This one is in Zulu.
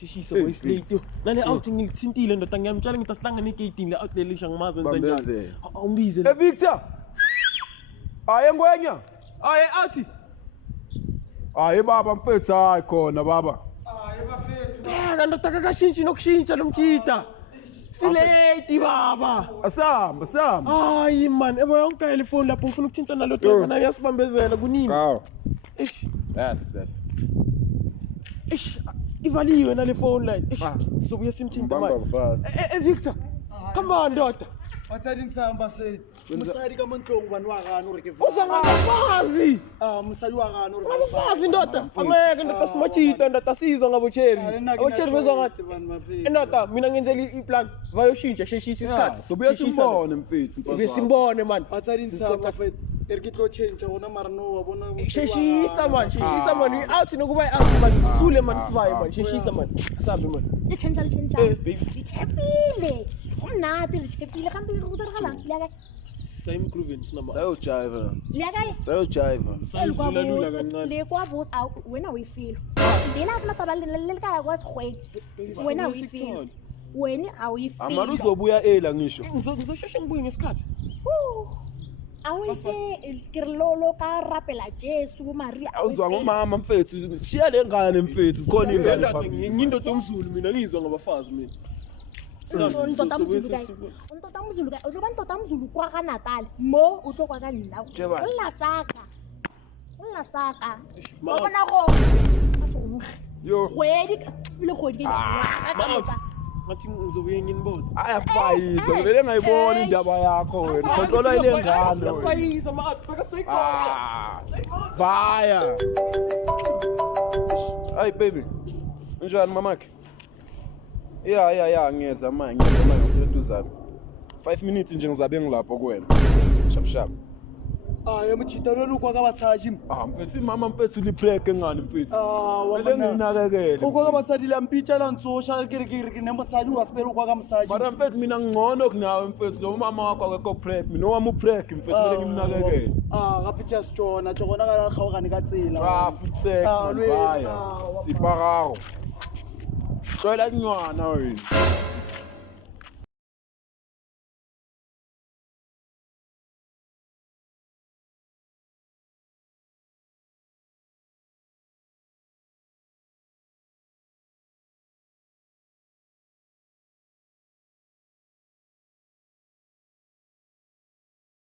Shishisa boys late. Nale outing ngithintile ndoda ngiyamtshela ngithi asihlangane egate le outlet lisha ngimazi wenza njani. Awumbize la. Victor. Hayi ngwenya. Hayi athi. Hayi baba mfethu hayi khona baba. Hayi bafethu. Kanti takakashintsha nokushintsha lo mtshita. Silate baba. Asamba. Hayi man, ebo yonke le phone lapho ufuna ukuthinta nalo driver naye yasibambezela kunini. Hawo. Eish. Yes. Eish. Ivaliwe na le phone line. Sobuye simthinta manje. Victor. Come on ndoda. Wathadi ntsamba se. Musadi ka Montlong bani wa gana ore ke. Uzangabafazi. Musadi wa gana ore. Abafazi ndoda. Angeke ndoda simachita ndoda sizwa ngabocheri. Abocheri bezwa ngathi. Ndoda mina ngenzela iplan vayoshintsha sheshisa isikhathi. Sobuye simbone mfethu. Sobuye simbone man. Wathadi ntsamba fe. Erkitlo change wona marno wabona. Sheshisa man. We out nokuba out man. Sule man sivaye man. Sheshisa man. Asabe man. Lichenja. Lichepile. Umnati lichepile kambe ngikudala la. Same grooving sinama. Sayojiva. Liyakai. Sayidlula kancane. Le kwavos wena uyifeel. Ndela kumababa lelika kwazi khwele. Wena uyifeel. Wena awuyifeel. Amara uzobuya ela ngisho. Ngizosheshe ngibuye ngesikhathi. Awuyise kirlolo ka rapela Jesu Maria. Awuzwa ngomama mfethu. Shiya le ngane mfethu. Sikhona ingane phakathi. Ngindoda omzulu mina ngizwa ngabafazi mina. Ndoda mzulu ka uzoba ndoda mzulu kwa ka Natal mo utlo kwa ka nna ulla saka bona go aso Yo. khwedi le khwedi ngathi ngizobuye nginibone. Ayapayisa vele ngayibona indaba yakho wena. Controla ile ngane wena. Ayapayisa mathi beka sekhona. Vaya. Hey baby. Njani mamakhe? Yeah, ngiyeza manje ngiseduzana. 5 minutes nje ngizabe ngilapho kuwena. Shap. Hayi mchita lo kwa ka basaji. Mfethu mama mfethu libreke ngani mfethu. Wele Wabona. nginakekele. Ukwa ka basadi la mpitsa la ntsosha kirikiri ne basadi wa spela ukwa ka msaji. Mara mfethu mina ngcono kunawe mfethu lo mama wakho akekho prep. Mina wami uprep mfethu vele ngimnakekele. Kapitsa stona tsona ka khawgane ka tsela. Futsek. Vaya. Sipararo. Sola nywana wena.